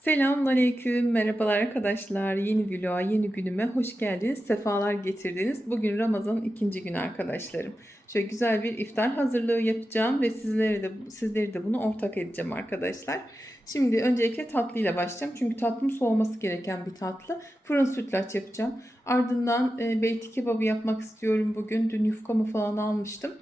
Selamünaleyküm, merhabalar arkadaşlar. Yeni vloga, yeni günüme hoş geldiniz, sefalar getirdiniz. Bugün Ramazan'ın ikinci günü arkadaşlarım. Şöyle güzel bir iftar hazırlığı yapacağım ve sizlere de sizleri de bunu ortak edeceğim arkadaşlar. Şimdi öncelikle tatlıyla başlayacağım. Çünkü tatlım soğuması gereken bir tatlı. Fırın sütlaç yapacağım. Ardından e, beyti kebabı yapmak istiyorum bugün. Dün yufkamı falan almıştım.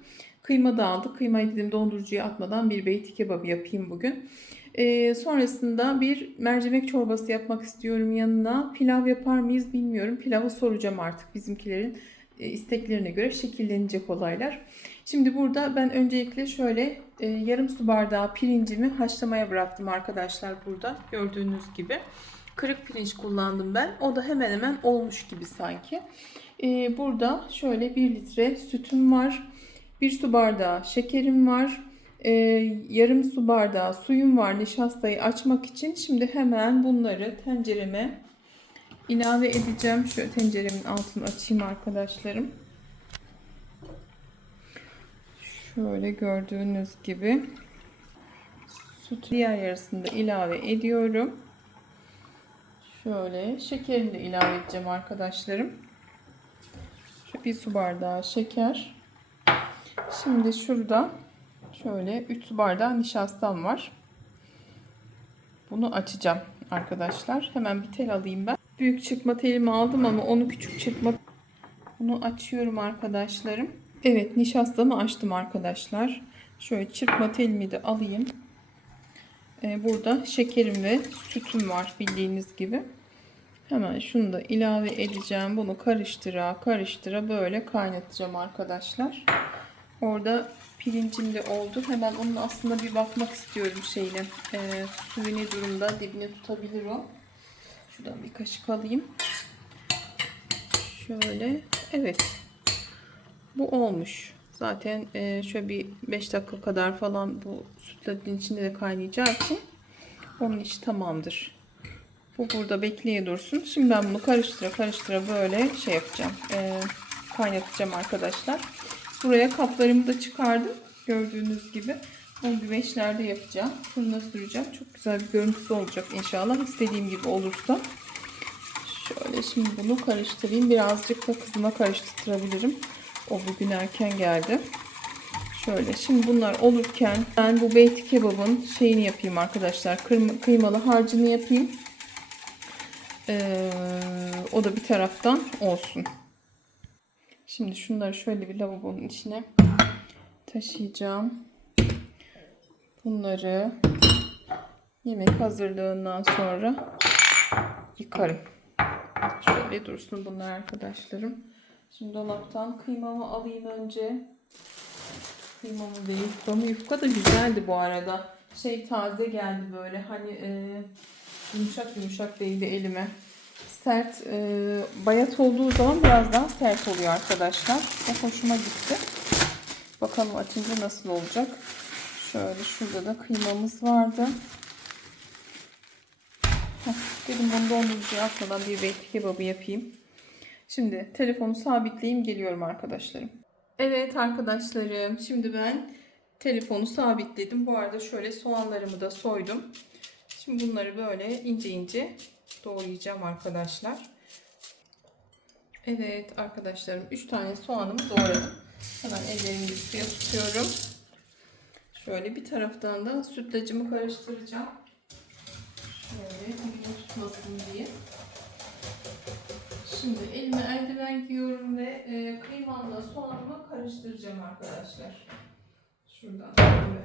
Kıyma da aldık. Kıymayı dedim dondurucuya atmadan bir beyti kebabı yapayım bugün. Ee, sonrasında bir mercimek çorbası yapmak istiyorum yanına. Pilav yapar mıyız bilmiyorum. Pilavı soracağım artık bizimkilerin e, isteklerine göre şekillenecek olaylar. Şimdi burada ben öncelikle şöyle e, yarım su bardağı pirincimi haşlamaya bıraktım arkadaşlar burada gördüğünüz gibi. Kırık pirinç kullandım ben. O da hemen hemen olmuş gibi sanki. Ee, burada şöyle 1 litre sütüm var. 1 su bardağı şekerim var. Ee, yarım su bardağı suyum var nişastayı açmak için. Şimdi hemen bunları tencereme ilave edeceğim. Şöyle tenceremin altını açayım arkadaşlarım. Şöyle gördüğünüz gibi süt diğer yarısını da ilave ediyorum. Şöyle şekerini de ilave edeceğim arkadaşlarım. Şu bir su bardağı şeker. Şimdi şurada Şöyle 3 su bardağı nişastam var. Bunu açacağım arkadaşlar. Hemen bir tel alayım ben. Büyük çırpma telimi aldım ama onu küçük çırpma. Bunu açıyorum arkadaşlarım. Evet nişastamı açtım arkadaşlar. Şöyle çırpma telimi de alayım. Ee, burada şekerim ve sütüm var bildiğiniz gibi. Hemen şunu da ilave edeceğim. Bunu karıştıra karıştıra böyle kaynatacağım arkadaşlar. Orada pirincim de oldu. Hemen onun aslında bir bakmak istiyorum şeyine. E, suyu ne durumda? Dibine tutabilir o. Şuradan bir kaşık alayım. Şöyle. Evet. Bu olmuş. Zaten e, şöyle bir 5 dakika kadar falan bu sütlacın içinde de kaynayacağı için onun işi tamamdır. Bu burada bekleye dursun. Şimdi ben bunu karıştıra karıştıra böyle şey yapacağım. E, kaynatacağım arkadaşlar. Buraya kaplarımı da çıkardım. Gördüğünüz gibi. Bunu güveçlerde yapacağım. Fırına süreceğim. Çok güzel bir görüntüsü olacak inşallah. İstediğim gibi olursa. Şöyle şimdi bunu karıştırayım. Birazcık da kızıma karıştırabilirim. O bugün erken geldi. Şöyle şimdi bunlar olurken ben bu beyti kebabın şeyini yapayım arkadaşlar. Kıymalı harcını yapayım. Ee, o da bir taraftan olsun. Şimdi şunları şöyle bir lavabonun içine taşıyacağım. Bunları yemek hazırlığından sonra yıkarım. Şöyle dursun bunlar arkadaşlarım. Şimdi dolaptan kıymamı alayım önce. Kıymamı ve yufkamı. Yufka da güzeldi bu arada. Şey taze geldi böyle. Hani e, yumuşak yumuşak değdi elime sert e, bayat olduğu zaman biraz daha sert oluyor arkadaşlar. O hoşuma gitti. Bakalım açınca nasıl olacak. Şöyle şurada da kıymamız vardı. Heh, dedim bunu dondurucuya atmadan bir beyti kebabı yapayım. Şimdi telefonu sabitleyeyim geliyorum arkadaşlarım. Evet arkadaşlarım şimdi ben telefonu sabitledim. Bu arada şöyle soğanlarımı da soydum. Şimdi bunları böyle ince ince doğrayacağım arkadaşlar. Evet arkadaşlarım 3 tane soğanımı doğradım. Hemen ellerimi suya tutuyorum. Şöyle bir taraftan da sütlacımı karıştıracağım. Şöyle dibini tutmasın diye. Şimdi elime eldiven giyiyorum ve e, kıymamla soğanımı karıştıracağım arkadaşlar. Şuradan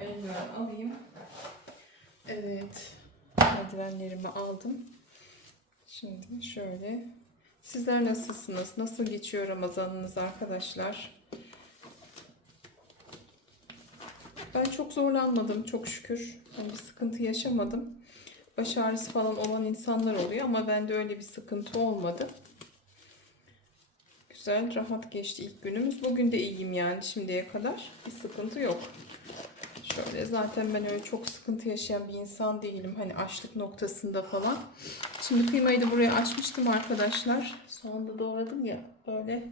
eldiven alayım. Evet. Eldivenlerimi aldım. Şimdi şöyle. Sizler nasılsınız? Nasıl geçiyor Ramazanınız arkadaşlar? Ben çok zorlanmadım çok şükür. Yani bir sıkıntı yaşamadım. Baş ağrısı falan olan insanlar oluyor ama bende öyle bir sıkıntı olmadı. Güzel, rahat geçti ilk günümüz. Bugün de iyiyim yani şimdiye kadar. Bir sıkıntı yok. Şöyle zaten ben öyle çok sıkıntı yaşayan bir insan değilim. Hani açlık noktasında falan. Şimdi kıymayı da buraya açmıştım arkadaşlar. Soğanı doğradım ya böyle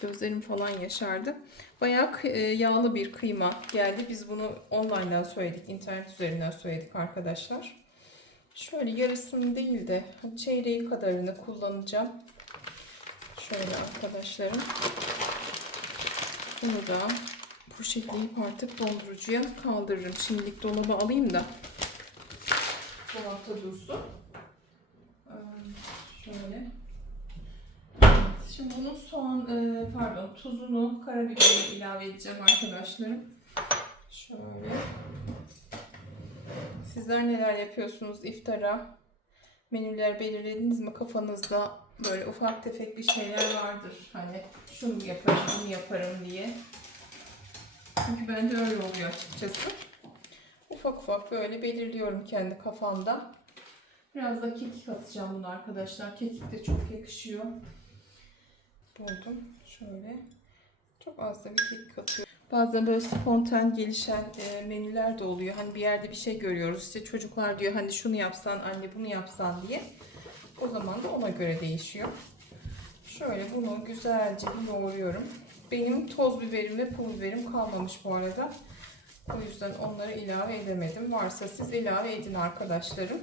gözlerim falan yaşardı. Bayağı e, yağlı bir kıyma geldi. Biz bunu online'dan söyledik. internet üzerinden söyledik arkadaşlar. Şöyle yarısını değil de çeyreği kadarını kullanacağım. Şöyle arkadaşlarım. Bunu da poşetleyip artık dondurucuya kaldırırım. Şimdilik dolaba alayım da dolapta dursun. Ee, Şöyle. Şimdi bunun soğan, e, pardon tuzunu, karabiberini ilave edeceğim arkadaşlarım. Şöyle. Sizler neler yapıyorsunuz iftara? Menüler belirlediniz mi kafanızda? Böyle ufak tefek bir şeyler vardır. Hani şunu yaparım, bunu yaparım diye. Çünkü bende öyle oluyor açıkçası. Ufak ufak böyle belirliyorum kendi kafamda. Biraz da kekik atacağım bunu arkadaşlar. Kekik de çok yakışıyor. Buldum. Şöyle. Çok az da bir kekik atıyorum. Bazen böyle spontan gelişen e, menüler de oluyor. Hani bir yerde bir şey görüyoruz. İşte çocuklar diyor hani şunu yapsan anne bunu yapsan diye. O zaman da ona göre değişiyor. Şöyle bunu güzelce bir yoğuruyorum. Benim toz biberim ve pul biberim kalmamış bu arada. O yüzden onları ilave edemedim. Varsa siz ilave edin arkadaşlarım.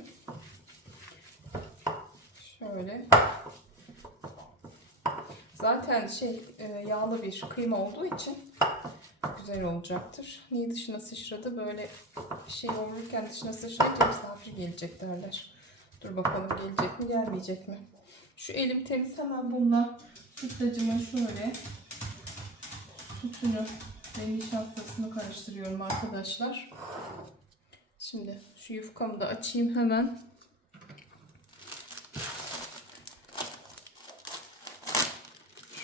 Şöyle. Zaten şey e, yağlı bir kıyma olduğu için güzel olacaktır. Niye dışına sıçradı? Böyle şey yoğururken dışına sıçrayınca misafir gelecek derler. Dur bakalım gelecek mi gelmeyecek mi? Şu elim temiz hemen bundan sütlacıma şöyle sütünü ve nişastasını karıştırıyorum arkadaşlar. Şimdi şu yufkamı da açayım hemen.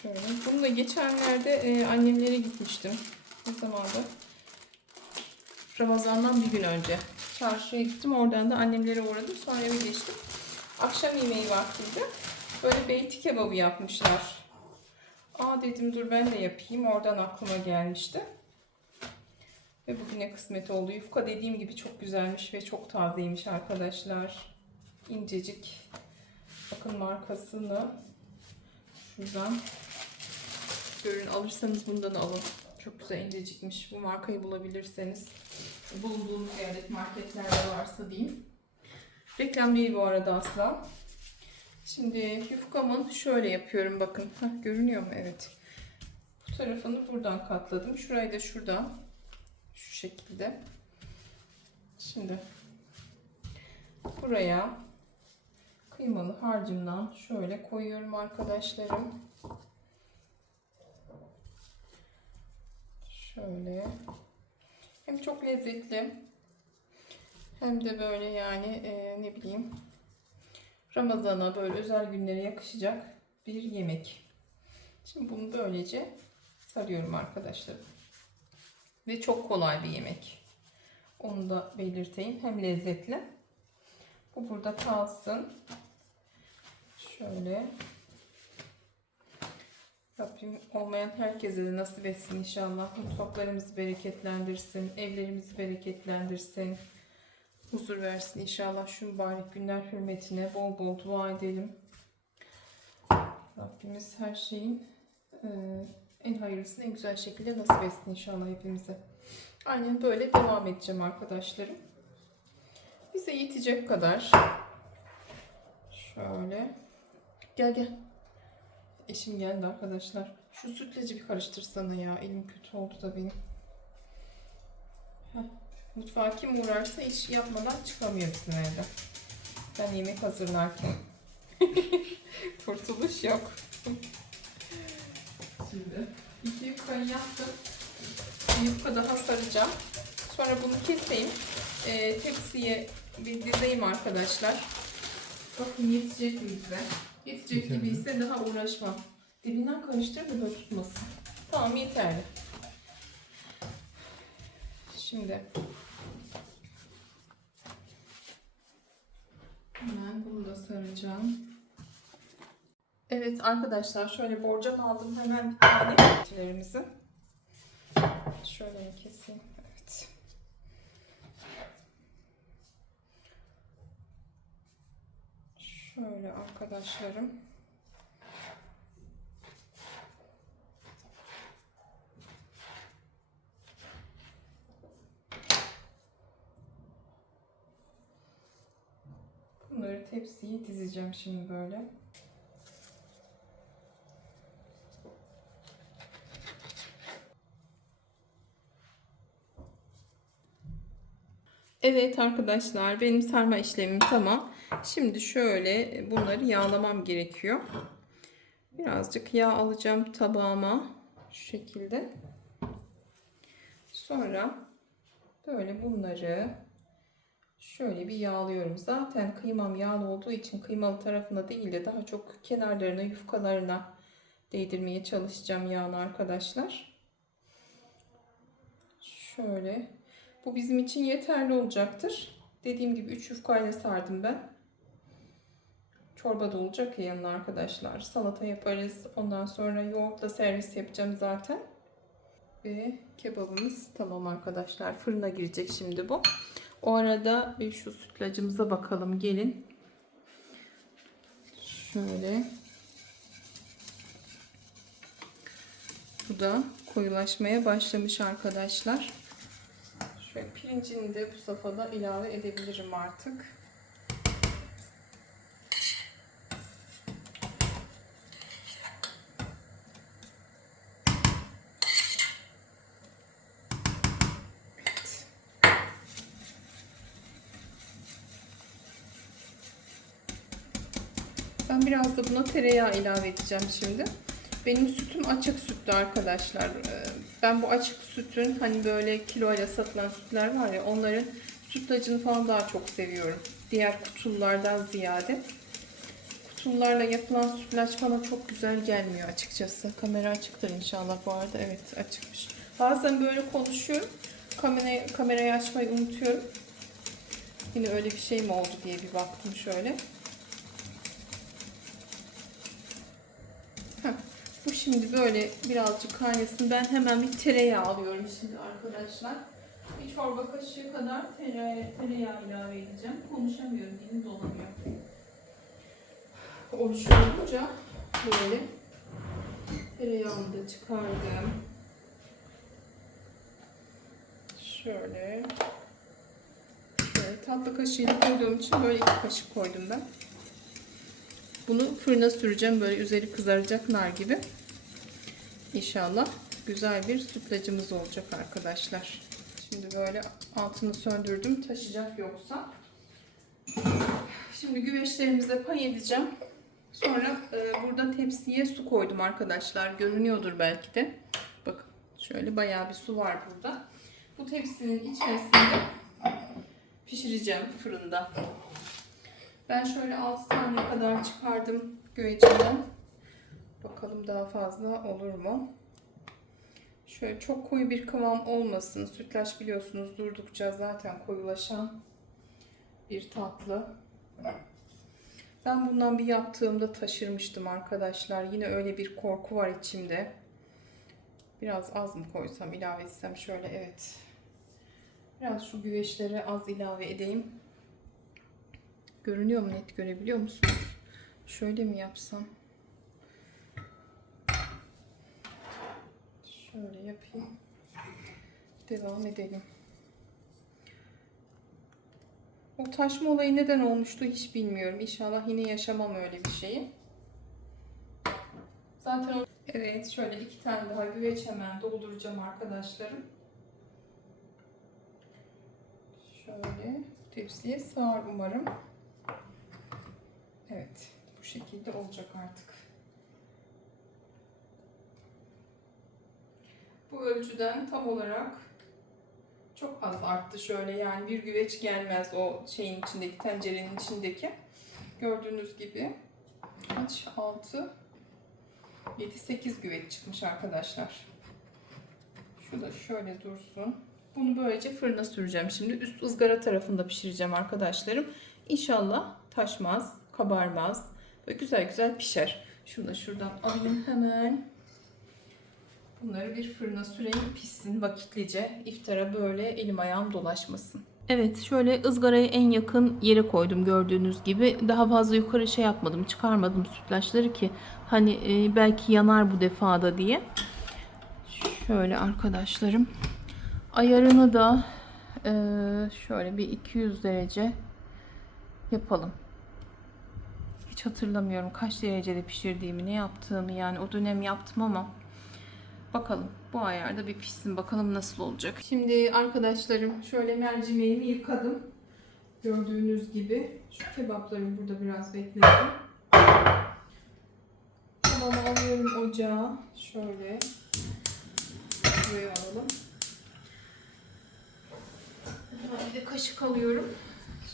Şöyle. Bunu da geçenlerde e, annemlere gitmiştim. Ne zamandı? Ramazan'dan bir gün önce. Çarşıya gittim. Oradan da annemlere uğradım. Sonra eve geçtim. Akşam yemeği vaktiydi. Böyle beyti kebabı yapmışlar. Aa dedim dur ben de yapayım. Oradan aklıma gelmişti. Ve bugüne kısmet oldu. Yufka dediğim gibi çok güzelmiş ve çok tazeymiş arkadaşlar. İncecik. Bakın markasını şuradan görün. Alırsanız bundan alın. Çok güzel incecikmiş. Bu markayı bulabilirseniz. Bulunduğunuz yerde marketlerde varsa diyeyim. Reklam değil bu arada asla. Şimdi yufkamın şöyle yapıyorum bakın. Heh, görünüyor mu? Evet. Bu tarafını buradan katladım. Şurayı da şuradan. Şu şekilde. Şimdi buraya kıymalı harcımdan şöyle koyuyorum arkadaşlarım. Şöyle. Hem çok lezzetli hem de böyle yani e, ne bileyim Ramazana böyle özel günlere yakışacak bir yemek. Şimdi bunu böylece sarıyorum arkadaşlar. Ve çok kolay bir yemek. Onu da belirteyim. Hem lezzetli. Bu burada kalsın. Şöyle. Rabbim olmayan herkese de nasip etsin inşallah. Mutfaklarımızı bereketlendirsin. Evlerimizi bereketlendirsin huzur versin inşallah şu mübarek günler hürmetine bol bol dua edelim. Rabbimiz her şeyin e, en hayırlısını en güzel şekilde nasip etsin inşallah hepimize. Aynen böyle devam edeceğim arkadaşlarım. Bize yetecek kadar şöyle gel gel eşim geldi arkadaşlar. Şu sütlacı bir karıştırsana ya. Elim kötü oldu da benim. Heh. Mutfağa kim uğrarsa iş yapmadan çıkamıyor bizim evde. Ben yemek hazırlarken. Kurtuluş yok. Şimdi iki yufkayı yaptım. Bir yufka daha saracağım. Sonra bunu keseyim. Ee, tepsiye bir dizeyim arkadaşlar. Bakın yetecek mi bize? Yetecek gibi ise daha uğraşmam. Dibinden karıştır da böyle tutmasın. Tamam yeterli. Şimdi Hemen bunu da saracağım. Evet arkadaşlar şöyle borcam aldım hemen bir tane etilerimizi. Şöyle keseyim. Evet. Şöyle arkadaşlarım. Bunları tepsiye dizeceğim şimdi böyle. Evet arkadaşlar benim sarma işlemim tamam. Şimdi şöyle bunları yağlamam gerekiyor. Birazcık yağ alacağım tabağıma şu şekilde. Sonra böyle bunları şöyle bir yağlıyorum. Zaten kıymam yağlı olduğu için kıymalı tarafına değil de daha çok kenarlarına, yufkalarına değdirmeye çalışacağım yağını arkadaşlar. Şöyle. Bu bizim için yeterli olacaktır. Dediğim gibi 3 yufkayla sardım ben. Çorba da olacak ya yanına arkadaşlar. Salata yaparız. Ondan sonra yoğurtla servis yapacağım zaten. Ve kebabımız tamam arkadaşlar. Fırına girecek şimdi bu. O arada bir şu sütlacımıza bakalım. Gelin. Şöyle. Bu da koyulaşmaya başlamış arkadaşlar. Şöyle pirincini de bu safhada ilave edebilirim artık. Biraz da buna tereyağı ilave edeceğim şimdi. Benim sütüm açık sütlü arkadaşlar. Ee, Ben bu açık sütün hani böyle kiloyla satılan sütler var ya onların sütlacını falan daha çok seviyorum. Diğer kutulardan ziyade. Kutularla yapılan sütlaç bana çok güzel gelmiyor açıkçası. Kamera açıktır inşallah bu arada. Evet açıkmış. Bazen böyle konuşuyorum. Kamerayı, kamerayı açmayı unutuyorum. Yine öyle bir şey mi oldu diye bir baktım şöyle. Heh. Bu şimdi böyle birazcık kaynasın. Ben hemen bir tereyağı alıyorum şimdi arkadaşlar. Bir çorba kaşığı kadar tereyağı, tereyağı ilave edeceğim. Konuşamıyorum, dilim dolanıyor. Oruç olunca böyle tereyağını da çıkardım. Şöyle. Şöyle tatlı kaşığıyla koyduğum için böyle iki kaşık koydum ben. Bunu fırına süreceğim. Böyle üzeri kızaracak nar gibi. İnşallah güzel bir sütlacımız olacak arkadaşlar. Şimdi böyle altını söndürdüm. Taşacak yoksa. Şimdi güveçlerimize pay edeceğim. Sonra e, burada tepsiye su koydum arkadaşlar. Görünüyordur belki de. Bakın şöyle bayağı bir su var burada. Bu tepsinin içerisinde pişireceğim fırında. Ben şöyle 6 tane kadar çıkardım güvecimden. Daha fazla olur mu? Şöyle çok koyu bir kıvam olmasın. Sütlaç biliyorsunuz durdukça zaten koyulaşan bir tatlı. Ben bundan bir yaptığımda taşırmıştım arkadaşlar. Yine öyle bir korku var içimde. Biraz az mı koysam, ilave etsem şöyle evet. Biraz şu güveçlere az ilave edeyim. Görünüyor mu net görebiliyor musunuz? Şöyle mi yapsam? Şöyle yapayım. Devam edelim. O taşma olayı neden olmuştu hiç bilmiyorum. İnşallah yine yaşamam öyle bir şeyi. Zaten. Evet şöyle iki tane daha güveç hemen dolduracağım arkadaşlarım. Şöyle tepsiye sığar umarım. Evet bu şekilde olacak artık. Bu ölçüden tam olarak çok az arttı şöyle yani bir güveç gelmez o şeyin içindeki tencerenin içindeki. Gördüğünüz gibi kaç 6 7 8 güveç çıkmış arkadaşlar. Şu da şöyle dursun. Bunu böylece fırına süreceğim şimdi. Üst ızgara tarafında pişireceğim arkadaşlarım. İnşallah taşmaz, kabarmaz. Böyle güzel güzel pişer. Şunu da şuradan alayım hemen. Bunları bir fırına süreyim pişsin vakitlice. İftara böyle elim ayağım dolaşmasın. Evet şöyle ızgarayı en yakın yere koydum gördüğünüz gibi. Daha fazla yukarı şey yapmadım çıkarmadım sütlaçları ki hani e, belki yanar bu defada diye. Şöyle arkadaşlarım. Ayarını da e, şöyle bir 200 derece yapalım. Hiç hatırlamıyorum kaç derecede pişirdiğimi, ne yaptığımı yani o dönem yaptım ama bakalım bu ayarda bir pişsin bakalım nasıl olacak. Şimdi arkadaşlarım şöyle mercimeğimi yıkadım. Gördüğünüz gibi şu kebaplarım burada biraz bekledim. Tamam alıyorum ocağa. Şöyle buraya alalım. Bir de kaşık alıyorum.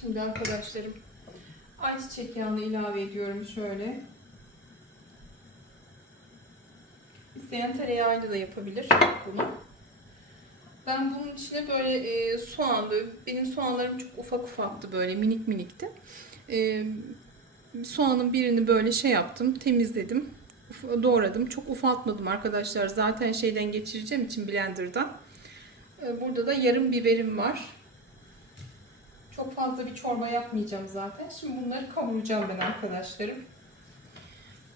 Şimdi arkadaşlarım ayçiçek yağını ilave ediyorum şöyle. İsteyen tereyağıyla da yapabilir bunu. Ben bunun içine böyle e, soğan, böyle, benim soğanlarım çok ufak ufaktı böyle minik minikti. E, soğanın birini böyle şey yaptım, temizledim, doğradım. Çok ufaltmadım arkadaşlar. Zaten şeyden geçireceğim için blenderdan. E, burada da yarım biberim var. Çok fazla bir çorba yapmayacağım zaten. Şimdi bunları kavuracağım ben arkadaşlarım.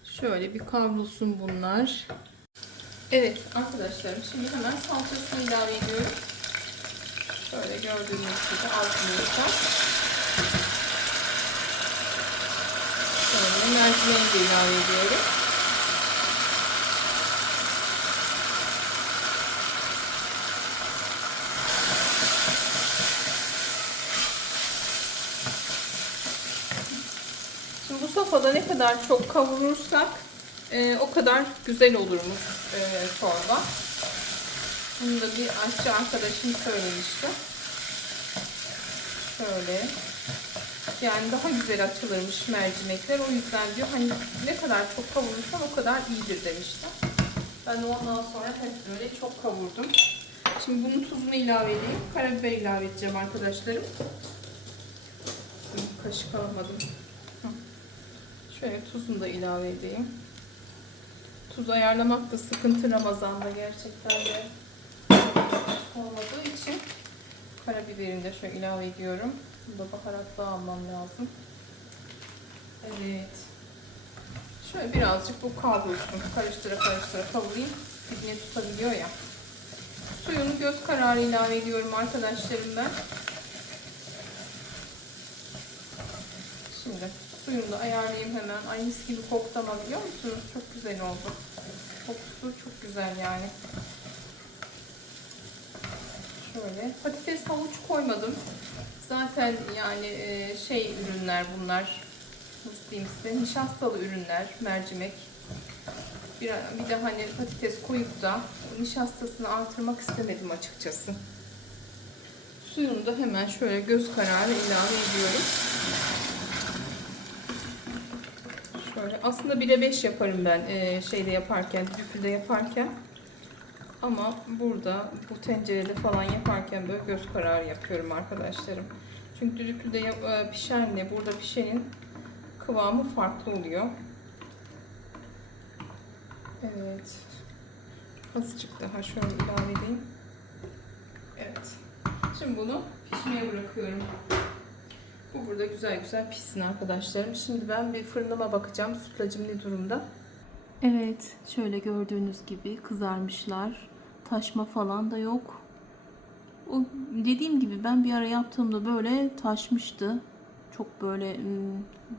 Şöyle bir kavrulsun bunlar. Evet arkadaşlarım şimdi hemen salçasını ilave ediyorum. Şöyle gördüğünüz gibi altını lütfen. Şöyle mercimeğini de ilave ediyorum. Şimdi bu sofrada ne kadar çok kavurursak e, o kadar güzel olurmuş e, çorba. Bunu da bir aşçı arkadaşım söylemişti. Şöyle. Yani daha güzel açılırmış mercimekler. O yüzden diyor hani ne kadar çok kavurursan o kadar iyidir demişti. Ben ondan sonra hep böyle çok kavurdum. Şimdi bunun tuzunu ilave edeyim. Karabiber ilave edeceğim arkadaşlarım. Kaşık almadım. Şöyle tuzunu da ilave edeyim. Tuz ayarlamak da sıkıntı Ramazan'da gerçekten de olmadığı için karabiberini de şöyle ilave ediyorum. Burada baharatlı almam lazım. Evet. Şöyle birazcık bu kavrulsun. Karıştıra karıştıra kavurayım. Dibine tutabiliyor ya. Suyunu göz kararı ilave ediyorum arkadaşlarım ben. Şimdi suyunu da ayarlayayım hemen. Ay mis gibi koktu ama biliyor musunuz? Çok güzel oldu. Kokusu çok güzel yani. Şöyle patates havuç koymadım. Zaten yani e, şey ürünler bunlar. Nasıl diyeyim size? Nişastalı ürünler. Mercimek. Bir, bir de hani patates koyup da nişastasını artırmak istemedim açıkçası. Suyunu da hemen şöyle göz kararı ilave ediyorum. Şöyle aslında 1'e 5 yaparım ben e, şeyde yaparken, düdüklüde yaparken. Ama burada bu tencerede falan yaparken böyle göz kararı yapıyorum arkadaşlarım. Çünkü düdüklüde e, pişenle burada pişenin kıvamı farklı oluyor. Evet. Azıcık daha şöyle ilave edeyim. Evet. Şimdi bunu pişmeye bırakıyorum. Bu burada güzel güzel pişsin arkadaşlarım. Şimdi ben bir fırınıma bakacağım. Sütlacım ne durumda? Evet, şöyle gördüğünüz gibi kızarmışlar. Taşma falan da yok. O dediğim gibi ben bir ara yaptığımda böyle taşmıştı. Çok böyle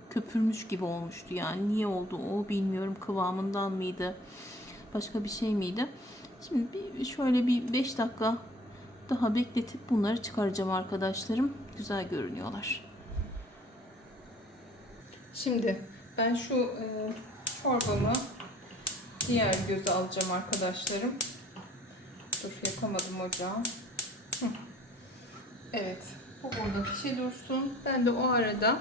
köpürmüş gibi olmuştu yani. Niye oldu o bilmiyorum. Kıvamından mıydı? Başka bir şey miydi? Şimdi bir, şöyle bir 5 dakika daha bekletip bunları çıkaracağım arkadaşlarım. Güzel görünüyorlar. Şimdi ben şu e, çorbamı diğer göze alacağım arkadaşlarım. Dur yakamadım ocağı. Evet. Bu burada pişe dursun. Ben de o arada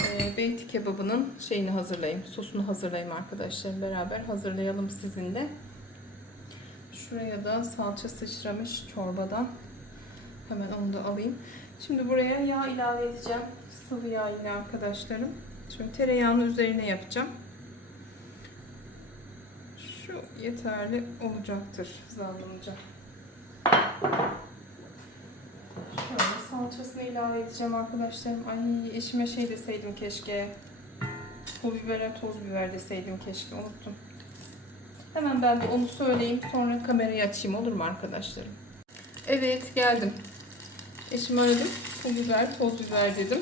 e, beyti kebabının şeyini hazırlayayım. Sosunu hazırlayayım arkadaşlarım. Beraber hazırlayalım sizinle. Şuraya da salça sıçramış çorbadan. Hemen onu da alayım. Şimdi buraya yağ ilave edeceğim. Sıvı yağ ile arkadaşlarım. Şimdi tereyağını üzerine yapacağım. Şu yeterli olacaktır zannımca. Şöyle salçasını ilave edeceğim arkadaşlarım. Ay eşime şey deseydim keşke. Pul bibere toz biber deseydim keşke unuttum. Hemen ben de onu söyleyeyim sonra kamerayı açayım olur mu arkadaşlarım? Evet geldim. Eşimi aradım. Pul biber, toz biber dedim.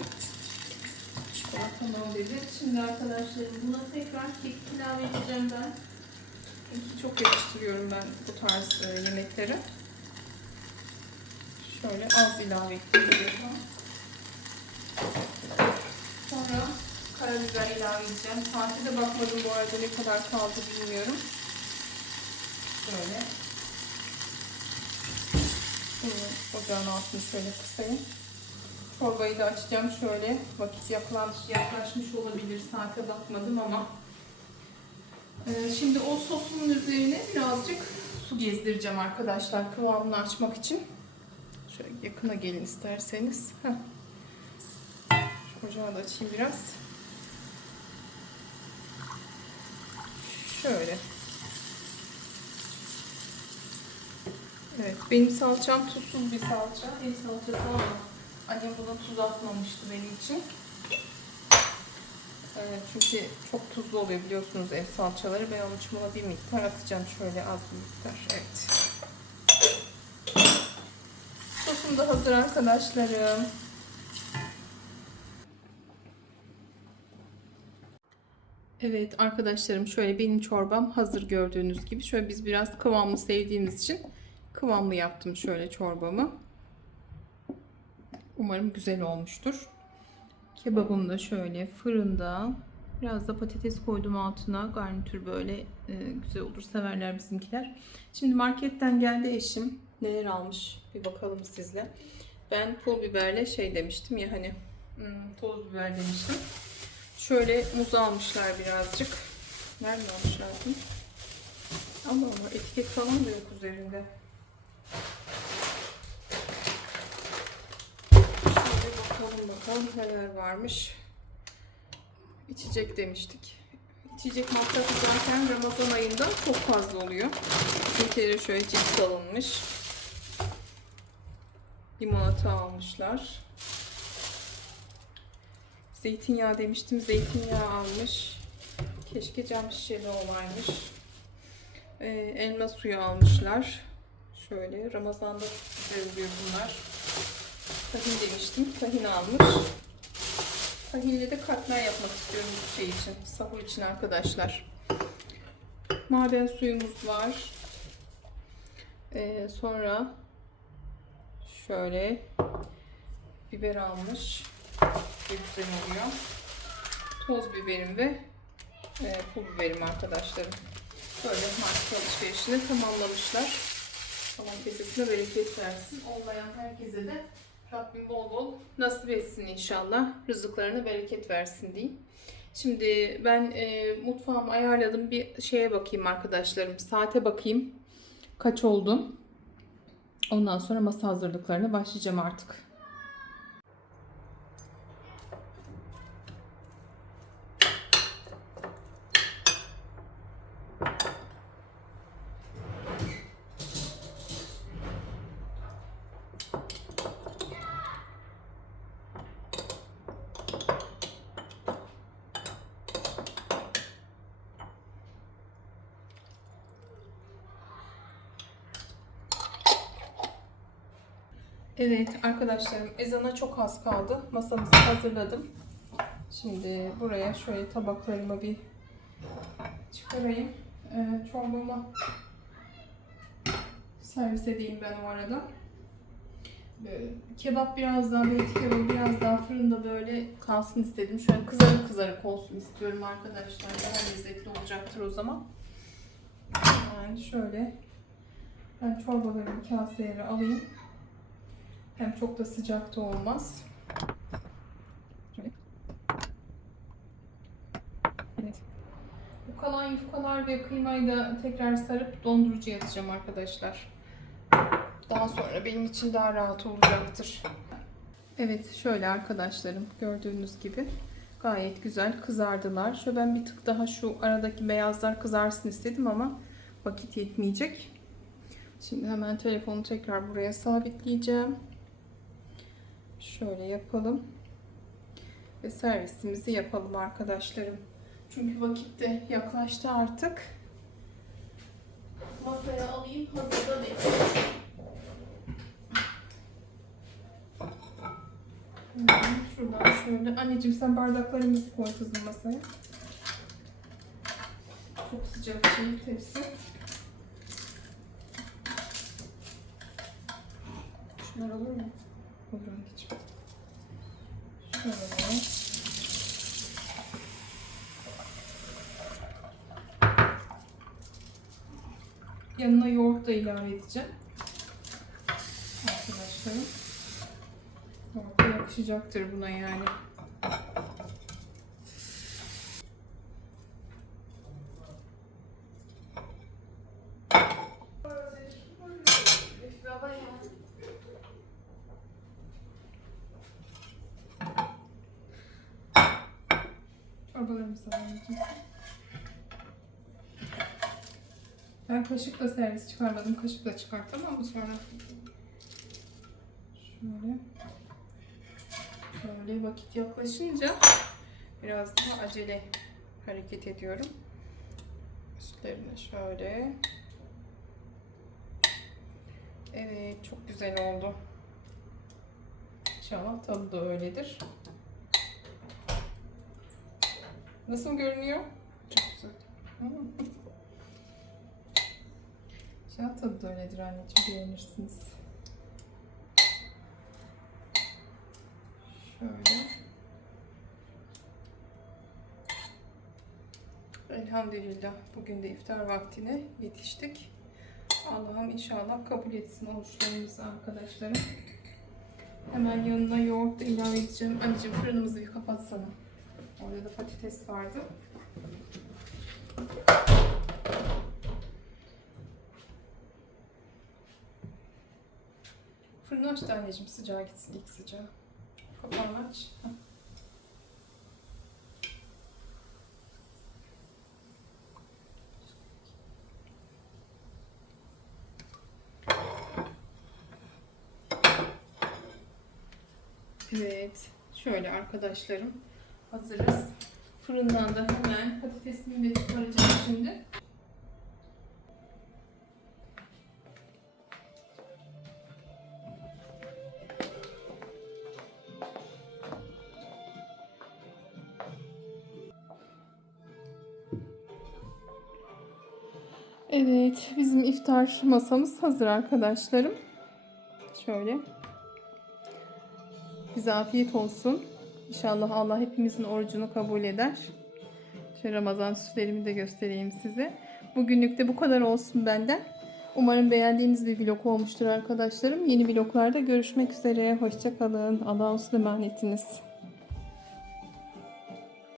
Çikolatamı dedi. Şimdi arkadaşlar buna tekrar kek ilave edeceğim ben. Çünkü çok yakıştırıyorum ben bu tarz e, yemekleri. Şöyle az ilave ettim. Sonra karabiber ilave edeceğim. Saate de bakmadım bu arada ne kadar kaldı bilmiyorum. Şöyle. Bunu ocağın altını şöyle kısayım. Çorbayı da açacağım şöyle. Vakit yaklaş, yaklaşmış olabilir. Saate bakmadım ama. Ee, şimdi o sosumun üzerine birazcık su gezdireceğim arkadaşlar kıvamını açmak için. Şöyle yakına gelin isterseniz. Heh. Şu ocağı da açayım biraz. Şöyle. Evet, benim salçam tuzsuz bir salça. El salçası ama annem buna tuz atmamıştı benim için. Evet, çünkü çok tuzlu oluyor biliyorsunuz ev salçaları. Ben onun için buna bir miktar atacağım. Şöyle az bir miktar. Evet. Sosum da hazır arkadaşlarım. Evet arkadaşlarım şöyle benim çorbam hazır gördüğünüz gibi. Şöyle biz biraz kıvamlı sevdiğimiz için kıvamlı yaptım şöyle çorbamı. Umarım güzel olmuştur. Kebabım da şöyle fırında. Biraz da patates koydum altına. Garnitür böyle e, güzel olur. Severler bizimkiler. Şimdi marketten geldi eşim. Neler almış bir bakalım sizle. Ben pul biberle şey demiştim ya hani hmm, toz biber demiştim. Şöyle muz almışlar birazcık. Nerede almışlar? Ama ama etiket falan da yok üzerinde. Şöyle bakalım neler varmış. İçecek demiştik. İçecek masrafı zaten Ramazan ayında çok fazla oluyor. Bir kere şöyle cips alınmış. Limonata almışlar. Zeytinyağı demiştim. Zeytinyağı almış. Keşke cam şişeli olaymış. Ee, elma suyu almışlar. Şöyle. Ramazan'da oluyor bunlar. Tahin demiştim. Tahin almış. Tahinle de katmer yapmak istiyorum bu şey için. Sahur için arkadaşlar. Maden suyumuz var. Ee, sonra şöyle biber almış. Ve güzel oluyor. Toz biberim ve e, pul biberim arkadaşlarım. Böyle market alışverişini tamamlamışlar. Tamam kesesine bereket versin. Olmayan herkese de Rabbim bol bol nasip etsin inşallah. Rızıklarına bereket versin diyeyim. Şimdi ben e, mutfağımı ayarladım. Bir şeye bakayım arkadaşlarım. Saate bakayım. Kaç oldu? Ondan sonra masa hazırlıklarına başlayacağım artık. Evet arkadaşlarım ezana çok az kaldı. Masamızı hazırladım. Şimdi buraya şöyle tabaklarımı bir çıkarayım. Ee, çorbamı servis edeyim ben o arada. Böyle kebap biraz daha, beyti kebabı biraz daha fırında böyle kalsın istedim. Şöyle kızarık kızarık olsun istiyorum arkadaşlar. Daha lezzetli olacaktır o zaman. Yani şöyle ben çorbalarımı kaseye alayım. Hem çok da sıcak da olmaz. Evet. Bu kalan yufkalar ve kıymayı da tekrar sarıp dondurucuya atacağım arkadaşlar. Daha sonra benim için daha rahat olacaktır. Evet şöyle arkadaşlarım gördüğünüz gibi gayet güzel kızardılar. Şöyle ben bir tık daha şu aradaki beyazlar kızarsın istedim ama vakit yetmeyecek. Şimdi hemen telefonu tekrar buraya sabitleyeceğim. Şöyle yapalım. Ve servisimizi yapalım arkadaşlarım. Çünkü vakit de yaklaştı artık. Masaya alayım hazırda bekliyorum. Şuradan Şöyle. Anneciğim sen bardaklarımızı koy kızım masaya. Çok sıcak şey tepsi. Şunlar olur mu? Olur. Şöyle. Yanına yoğurt da ilave edeceğim. Arkadaşlarım. Yoğurt yakışacaktır buna yani. Ben kaşıkla servis çıkarmadım. Kaşıkla çıkarttım ama sonra şöyle böyle vakit yaklaşınca biraz daha acele hareket ediyorum. Üstlerine şöyle. Evet çok güzel oldu. İnşallah tadı da öyledir. Nasıl görünüyor? Çok güzel. Hmm. İnşallah tadı da öyledir anneciğim beğenirsiniz. Şöyle. Elhamdülillah bugün de iftar vaktine yetiştik. Allah'ım inşallah kabul etsin oruçlarımızı arkadaşlarım. Hemen yanına yoğurt da ilave edeceğim. Anneciğim fırınımızı bir kapatsana. Orada da patates vardı. Fırını aç da anneciğim sıcağı gitsin ilk sıcağı. Kapağını aç. Evet. Şöyle arkadaşlarım hazırız. Fırından da hemen patatesimi de çıkaracağım şimdi. Evet, bizim iftar masamız hazır arkadaşlarım. Şöyle. Bize afiyet olsun. İnşallah Allah hepimizin orucunu kabul eder. Şöyle Ramazan süslerimi de göstereyim size. Bugünlük de bu kadar olsun benden. Umarım beğendiğiniz bir vlog olmuştur arkadaşlarım. Yeni vloglarda görüşmek üzere. Hoşçakalın. Allah'a emanet emanetiniz.